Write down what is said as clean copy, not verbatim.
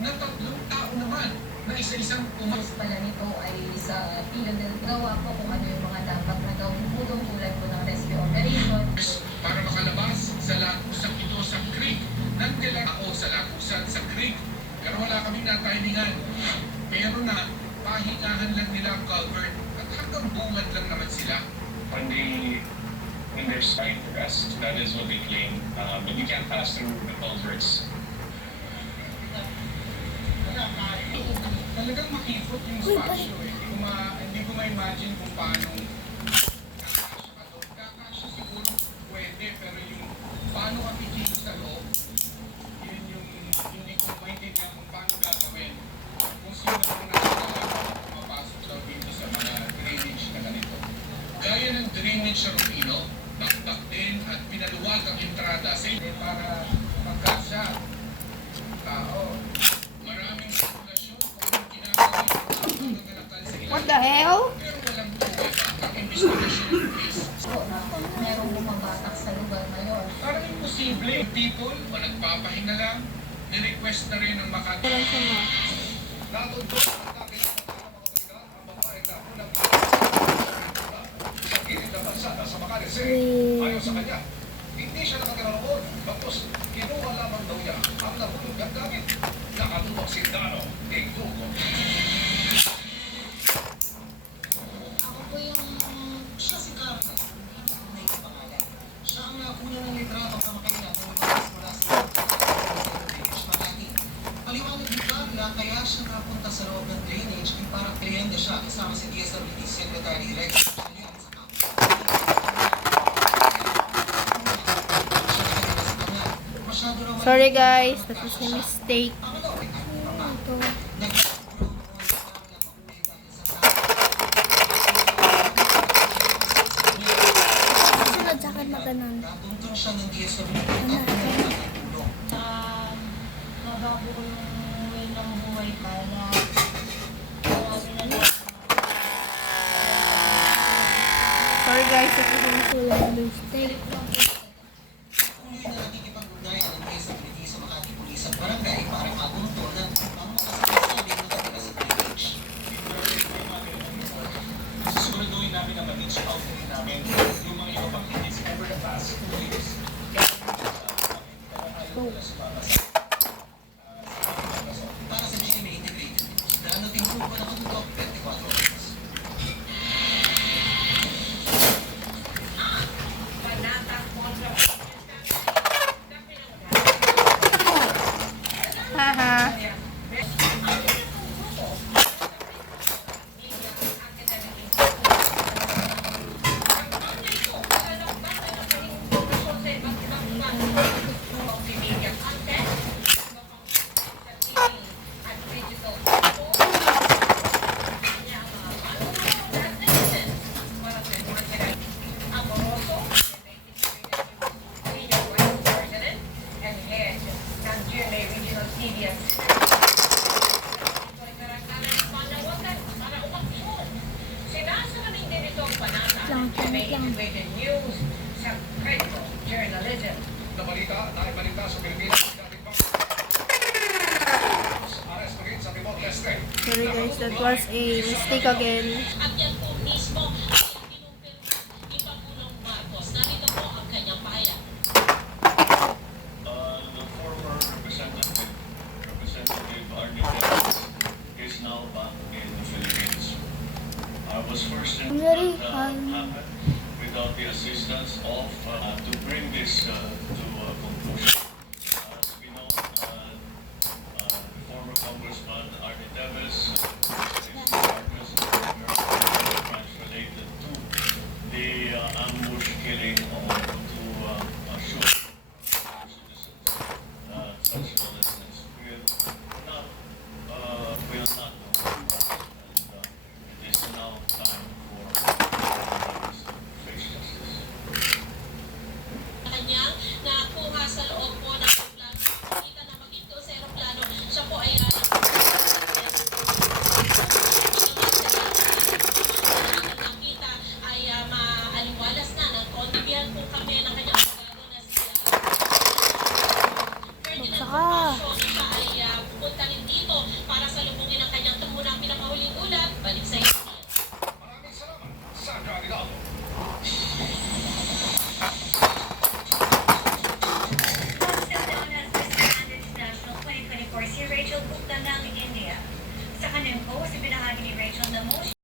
na 3 tao naman na isa-isang Mas pala nito ay sa PhilHealth gawa po kung ano yung mga dapat na gawin po doon tulad po ng rescue operation. para makalabas sa lagusan ito sa creek. Nandila ako sa lagusan sa creek. Pero wala kaming natiningan. Pero na, pahingahan lang nila ang culvert at hanggang bungad lang naman sila. When they in their site rest, that is what they claim. But you can't pass through the culverts. Talagang makipot yung spasyo eh. Hindi ko ma-imagine kung paano kakasya siguro pwede, pero yung paano ka pipili sa loob, yun yung hindi ko maintindihan kung paano gagawin. Kung sino na mapasok daw dito sa mga drainage na ganito. Gaya ng drainage sa Rufino, taktak din at pinaluwag ang entrada sa para magkasya tao. Maraming sirkulasyon kung ginagawa yung nanganakal sa ilalim. What the hell? Pero walang tuwi pa ang investigasyon ng police. Po, merong bumabatak sa lugar ngayon. Parang imposible. People o nagpapahinga lang, ni-request na rin ng Walang sama. Natundok ang aking otoridad ang babae na unang sa gilid ng bansa sa Makati City. Ayon sa kanya, hindi siya nakatira roon. Tapos, kinuha lamang daw niya ang nahulog ng gamit. Nakatulog si Dano Tingdugo. Ako po yung Siya si Carta. May pangalan. Siya ang nakuna ng litrato sa makina ng lumakas mula sa drainage Makati. Paliwanag nito na kaya siya napunta sa loob ng drainage ay parang kliyente siya kasama si DSWD Secretary Rex Julian sa kampo. Masyado raw Sorry guys, that was a mistake. ang ano, Ito. Sunod sa akin maganon. Natuntun siya ng DSWD. mabago ko yung way ng buhay pa na Sorry guys, that was a mistake. Patuloy na nakikipag-ugnayan ng DSWD sa Makati Police at Barangay para magunto ng pamukasasabing nakatira sa drainage. Susunduin namin ang manage out namin yung mga iba pang hits over the past 2 years. Para sa GMA Integrated News, dahil nating grupo na katutok 24 oras. Haha. Nabalita sa Pilipinas. Ares pa rin sa Timor Leste. Sorry guys, that was a mistake again. At yan po mismo ay pinumpirma ni Pangulong Marcos. Narito po ang kanyang pahayag. The former Representative Arnie Perez is now back in the Philippines. I was first in Very happened without the assistance of to bring this to a conclusion. As we know, the former Congressman Arnie Perez is partners in the crimes related to the ambush killing of two shooting citizens. Such lawlessness will not know. And it is now time for face justice. Kanyang na si Rachel Gupta ng India. Sa kanyang post, ibinahagi ni Rachel na motion